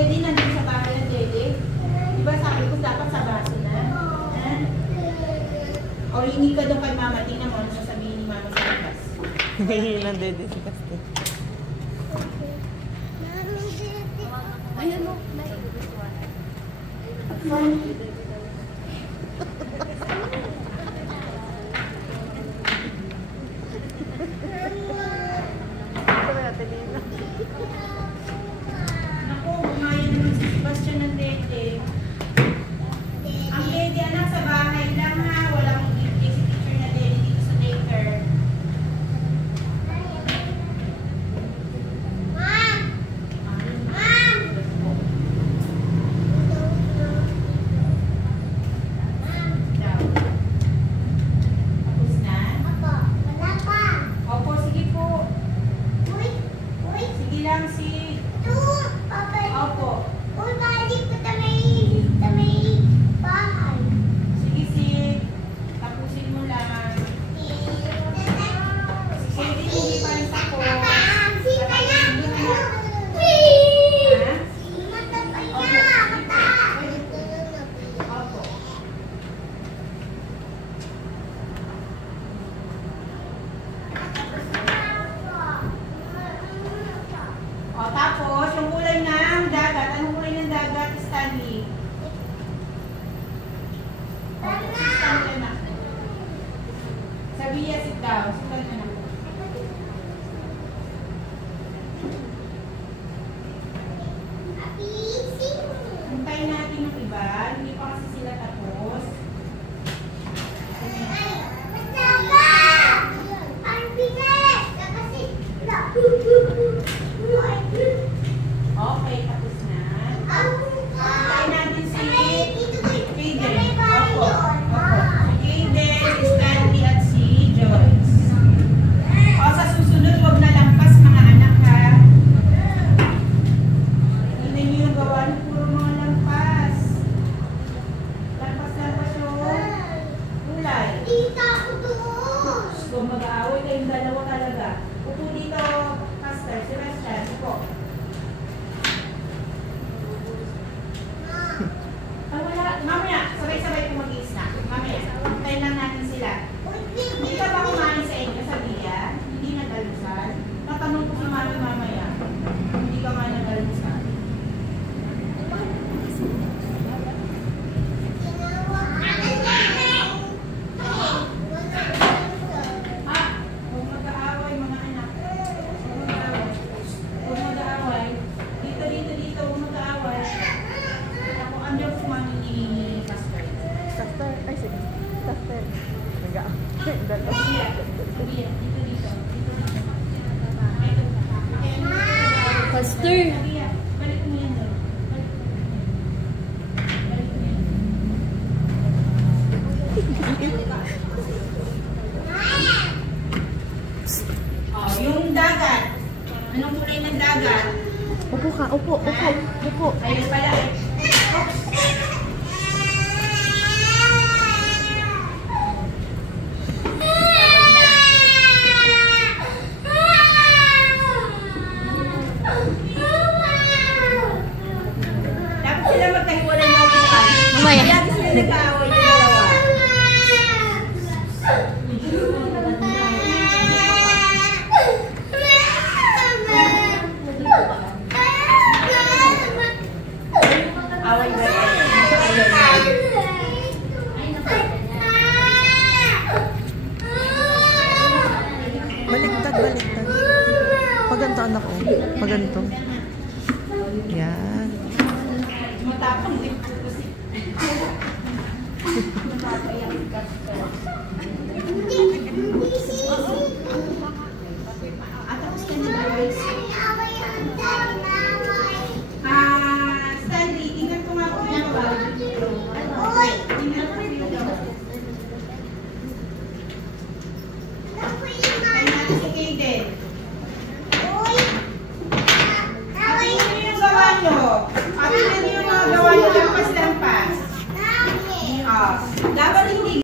Daddy, nandun sa bahay ng Daddy. Diba sabi ko dapat sa baso na? Ha? O rinig ka doon kay Mama. Tingnan mo ano sasabihin ni Mama sa labas. Hindi ng Daddy si Caste. Ayun mo. Naku, kumain naman si Sebastian ng Dede. Ang Dede anak sa bahay lang ha. Walang i-gift si teacher na Dede dito sa daycare. Tapos na? Opo, sige po. Sige lang si... Opo. Sige si... Tapusin mo lang. Sige, hindi pa rin tapos. Opo. O, tapos, yung kulay ng dagat. Anong kulay ng dagat, Stanley? Si Stanley na. Sabiya, sit down. Sit down na. Hintayin natin yung iba. Hindi pa kasi sila tapos. Okay, tapos na. Hintayin natin si Kaden. Opo. Si Kaden, si Stanley at si Joyce. O, sa susunod, huwag na lampas mga anak ha. Hindi niyo yung gawa niyo, puro mga lampas. Lampas yung kulay. Huwag mag-aaway kayong dalawa talaga. Upo dito, Pastor. Sebastian, upo. Ah, wala. Mamaya, sabay-sabay po mag-i-snack. Mamaya, hintayin lang natin sila. Hindi ka ba kumain sa inyo, Sabia? Hindi nag-almusal? Tatanong ko si Mami mamaya. Hindi ka nga nag-almusal. Ah, huwag mag-aaway mga anak. Huwag mag-aaway. Huwag mag-aaway. Dito, huwag mag-aaway. Ako, andyan po Mami ni Pastor. Caste? Ay, sige. Caste. Dalawa. Sabia, dito. Pastor. Sabia, balik mo yan doon. Balik mo yan. Oh, yung dagat. Anong kulay ng dagat? Upo ka, upo. Ayun pala eh. Dapat sila magkahiwalay ng upuan. Mamaya. Lagi sila nag-aaway yung dalawa. Away ba yan? Baliktad. Paganto anak ko. Paganto. Yan. Matapang din po kasi. Matapang yung